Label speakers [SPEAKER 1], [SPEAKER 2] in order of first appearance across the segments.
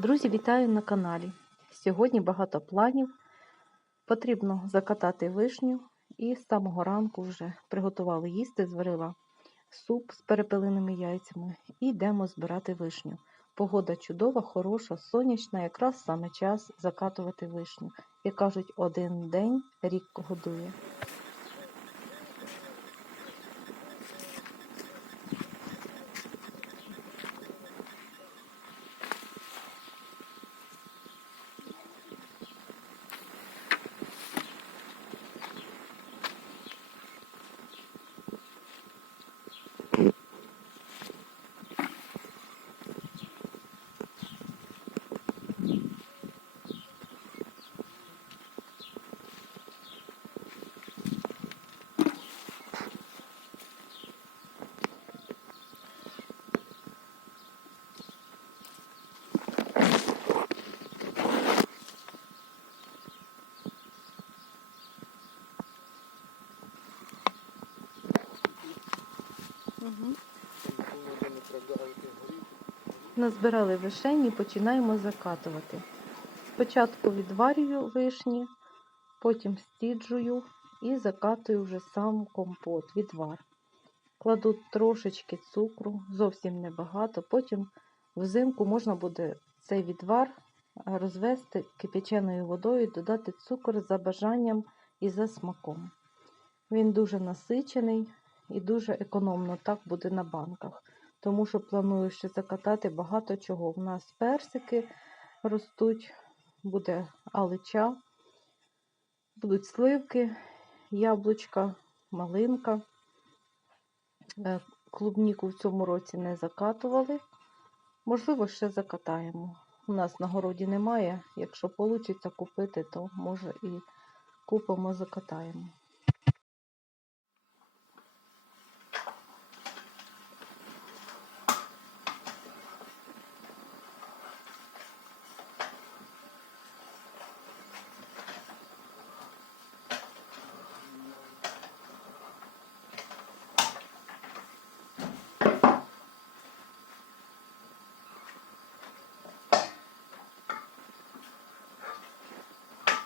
[SPEAKER 1] Друзі, вітаю на каналі. Сьогодні багато планів. Потрібно закатати вишню і з самого ранку вже приготувала їсти, зварила суп з перепелиними яйцями і йдемо збирати вишню. Погода чудова, хороша, сонячна, якраз саме час закатувати вишню. Як кажуть, один день рік годує. Назбирали вишень і починаємо закатувати. Спочатку відварюю вишні, потім стіджую і закатую вже сам компот, відвар. Кладу трошечки цукру, зовсім небагато. Потім взимку можна буде цей відвар розвести кипяченою водою, додати цукор за бажанням і за смаком. Він дуже насичений і дуже економно так буде на банках тому що планую ще закатати багато чого. У нас персики ростуть, буде алича, будуть сливки, яблучка, малинка. Е, Клубніку в цьому році не закатували. Можливо, ще закатаємо. У нас на городі немає. Якщо вийде купити, то може і купимо, закатаємо.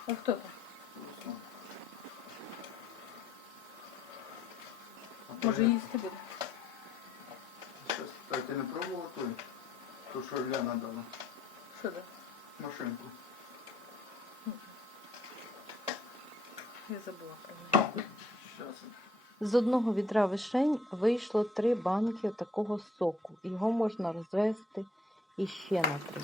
[SPEAKER 1] А хто там? Може їсти буде?
[SPEAKER 2] Щас, так, ти не пробував той? То, що Ляна дала?
[SPEAKER 1] Що це?
[SPEAKER 2] Машинку.
[SPEAKER 1] Я забула про неї.
[SPEAKER 2] Щас.
[SPEAKER 1] З одного відра вишень вийшло три банки такого соку. Його можна розвести іще на три.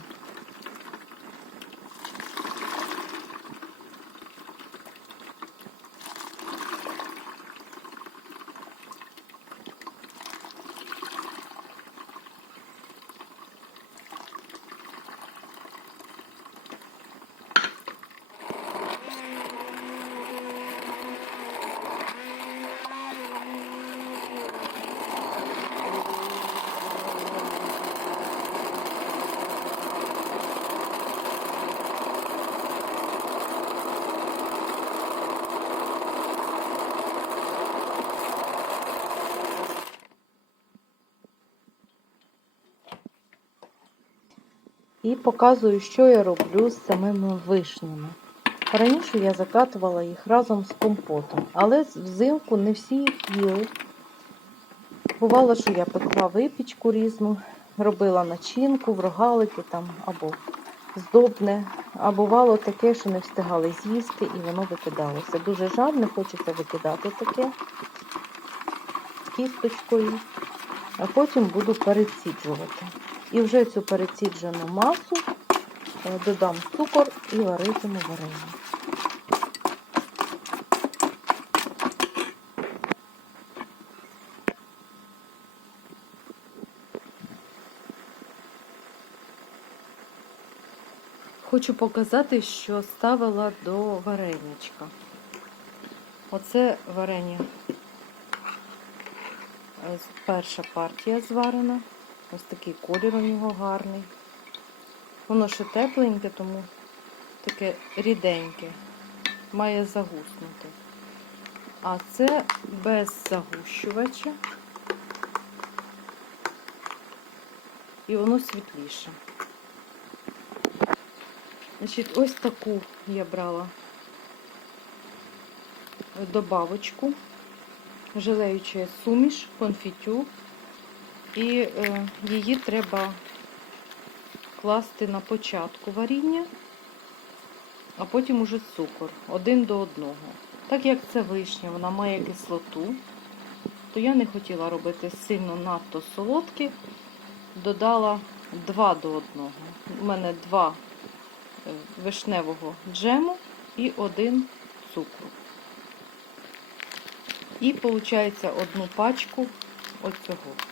[SPEAKER 1] І показую, що я роблю з самими вишнями. Раніше я закатувала їх разом з компотом, але взимку не всі їх їли. Бувало, що я пекла випічку різну, робила начинку, в рогалики там або здобне. А бувало таке, що не встигали з'їсти і воно викидалося. Дуже жаль, хочеться викидати таке з кісточкою, а потім буду переціджувати. І вже цю переціджену масу е, додам цукор і варитиму варення. Хочу показати, що ставила до варенячка. Оце варення. Е, Перша партія зварена. Ось такий колір у нього гарний. Воно ще тепленьке, тому таке ріденьке. Має загуснути. А це без загущувача. І воно світліше. Значить, ось таку я брала добавочку, желеюча суміш, конфітюр. І е, її треба класти на початку варіння, а потім уже цукор один до одного. Так як це вишня, вона має кислоту, то я не хотіла робити сильно надто солодке, додала 2 до 1. У мене 2 е, вишневого джему і один цукру. І виходить одну пачку оцього.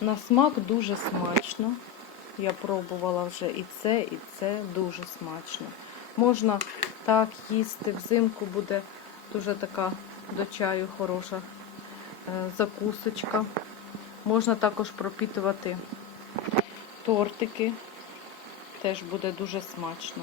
[SPEAKER 1] На смак дуже смачно. Я пробувала вже і це, і це дуже смачно. Можна так їсти, взимку буде дуже така до чаю хороша е, закусочка. Можна також пропітувати тортики. Теж буде дуже смачно.